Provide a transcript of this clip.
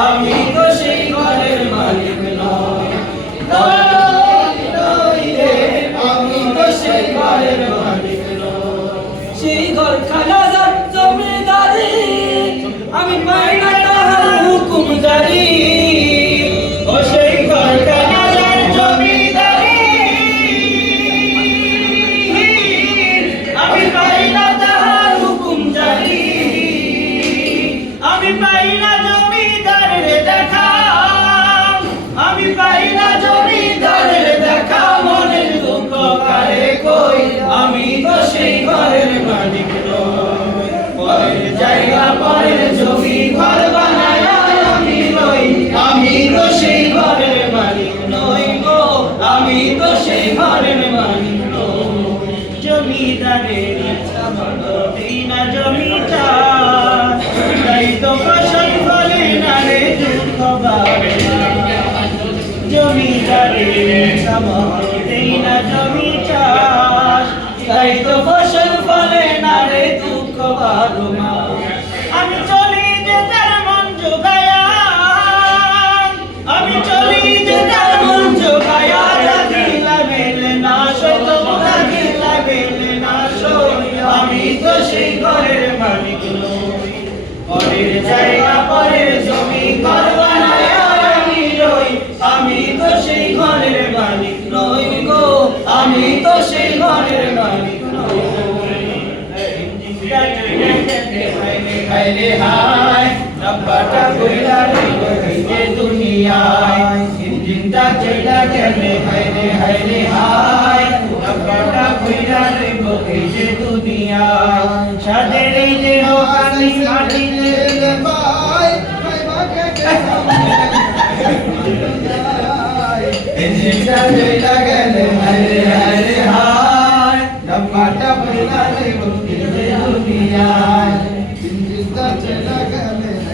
আমি তো সেই ঘরের মালিক নই। আমি তো সেই ঘরের মালিক নই। সেই ঘর খানাদার জমিদারি, আমি পাই না তাহার হুকুম জারি। ও সেই ঘর খানাদার জমিদারি, আমি পাই না তাহার হুকুম জারি। আমি পাই না জমিদারের দেখা, আমি পাই না জমিদারের দেখা। মনের দুঃখ কারে কই, আমি তো সেই ঘরের মালিক নই। পরের জায়গা পরের জমি ঘর বানায় আমি রই, আমি তো সেই ঘরের মালিক নই গো, আমি তো সেই ঘরের মালিক নই। জমিদারের ইচ্ছা মতো দেই না জমিটা, তাই তো ফসল ফলে না রে দুঃখ বাড়ে না। জমিদারের ইচ্ছা মতো দেই না জমি চাষ, তাই তো ফসল ফলে না রে দুঃখ বাড়ে না। আমি চলি যে তার মন জোগায়া, আমি চলি যে তার মন জোগায়া। রাখিলা মেলে না সই, তবু রাখিলা মেলে না সই। আমি তো সেই ঘরের মালিক নই। পরের জায়গা পরের জমি ঘর বানায় আমি রই, আমি তো সেই ঘরের মালিক নই গো, আমি তো সেই ঘরের মালিক নই। হায়রে হায় রব্বাটা কইরা রইল যে দুনিয়ায়, ইঞ্জিনটা চইলা গেলে হায়রে হায়রে হায় রব্বাটা কইরা রইল যে দুনিয়ায়। সাদের এই দেহ কালি মাটিতে ভাই ইঞ্জিনটা চইলা গেলে